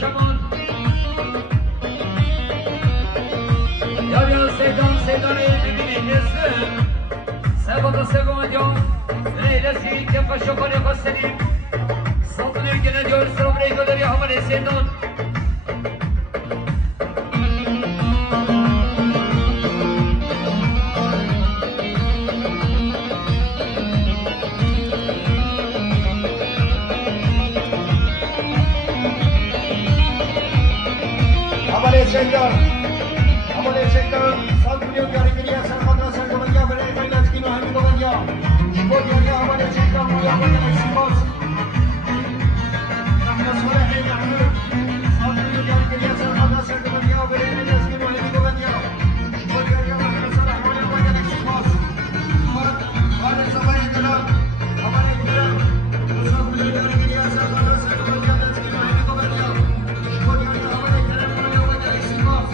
کمان یا یا سیدان ببینید نسل سبا سگم دیام لیلسی که فشکاری خستنیم ساطنی که ندیار سلام ریکا داری همه سیدان Señor, amor del sector, San Julio que requería ser contra ser como ya veré que las que no hay como ya. Y por ya amor del sector muy amor del eximos. No solo es el amor, San Julio que requería ser contra ser como ya veré que las que no hay como ya. Y por ya amor del sector muy amor del eximos. Para eso vaya que no, amor del sector, San Julio que requería ser contra ser como ya las que no hay como ya. Y por ya amor del sector muy amor del eximos.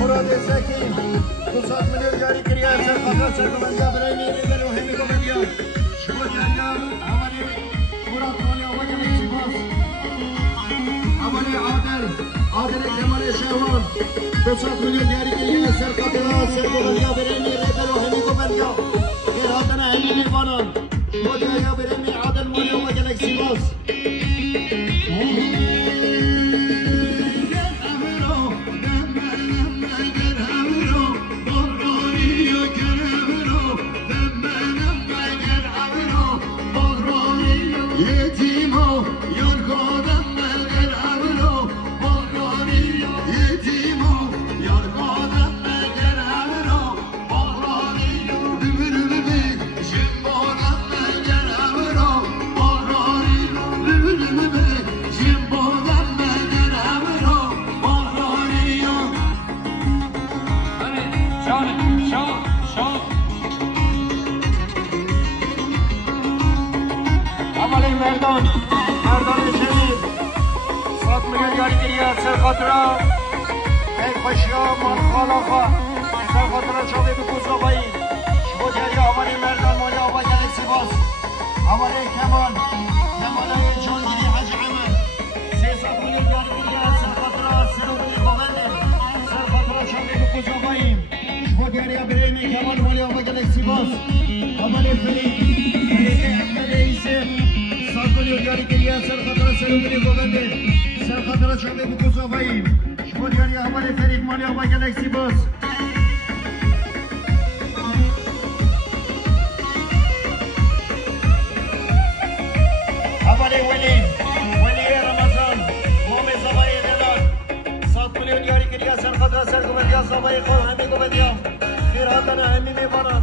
مراد ساکن 200 میلیون جاری کردی از خاطر سرمایه برای نیروی روحانی کومدیا شما جناب اولی مراد اولی اولی سپاس اولی عادل کمال شهوان 200 میلیون جاری کردی از خاطر سرمایه برای نیروی روحانی کومدیا ارادنا همین بانان شما جناب برای عادل مولی اولی سپاس مردان شهید 100 میلیون جاری کردی سر خاطر ای خوشیا مال خالاخا سر خاطر چاوی بکوز آبایی شما جاری آمانی مردان مالی آبا جلی سپاس آمانی کمان های جانگیری حج عمل 300 میلیون جاری کردی سر خاطر سروری بابنده سر خاطر چاوی بکوز آبایی شما جاری برای کمان مالی آبا جلی سپاس آمانی فریق احمد ایسف ساکولی جاری کردی سر خاطر سروری بابنده سر خاطر چاوی بکوز آبایی شما جاری اول فریق مالی آبا گلکسی باز صبای خود همی گو بدیم خیراتان همی میبانم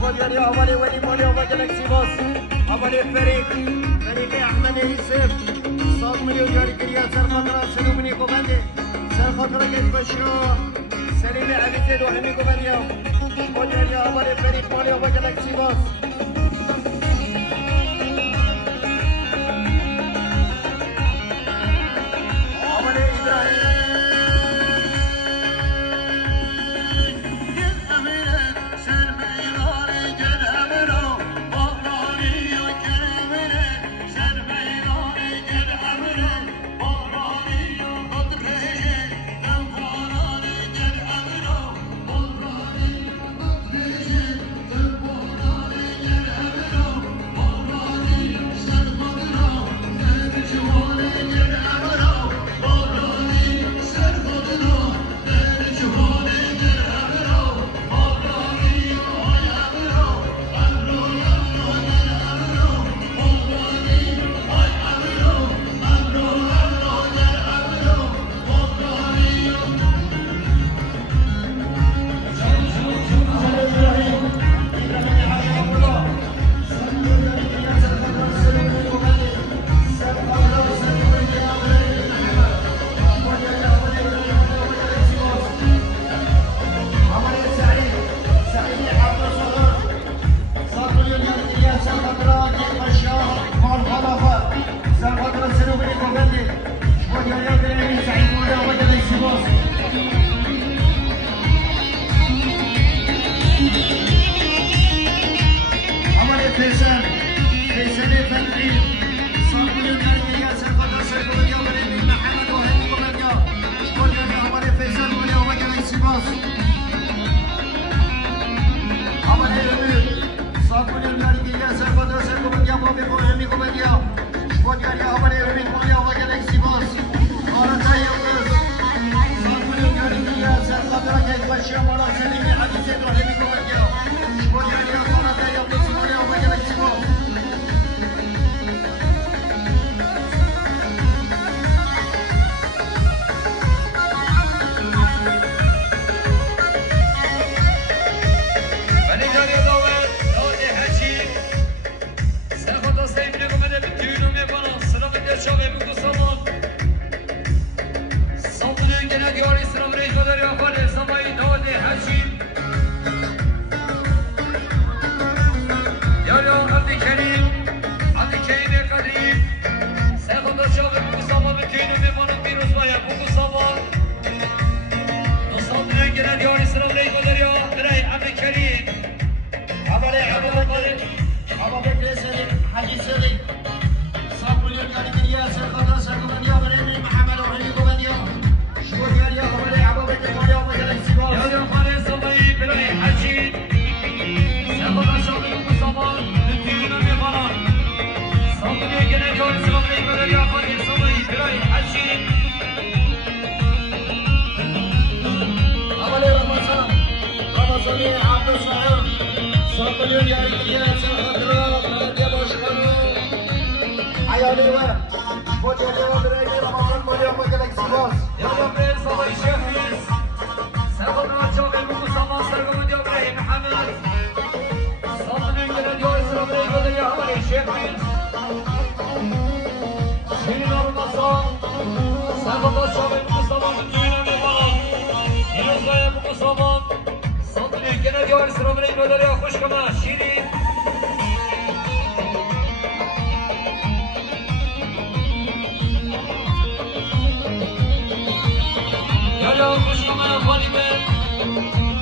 خودیاری اولی ولی مالی و گلکسی باز اولی فریق احمد ایسف 100 میلیون یاری گریه سر خاطر سلومنی گو بنده سر خاطر گیت بشرا سلیم عبیده دو همی گو بدیم خودیاری اولی فریق مالی و گلکسی باز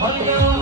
Hadi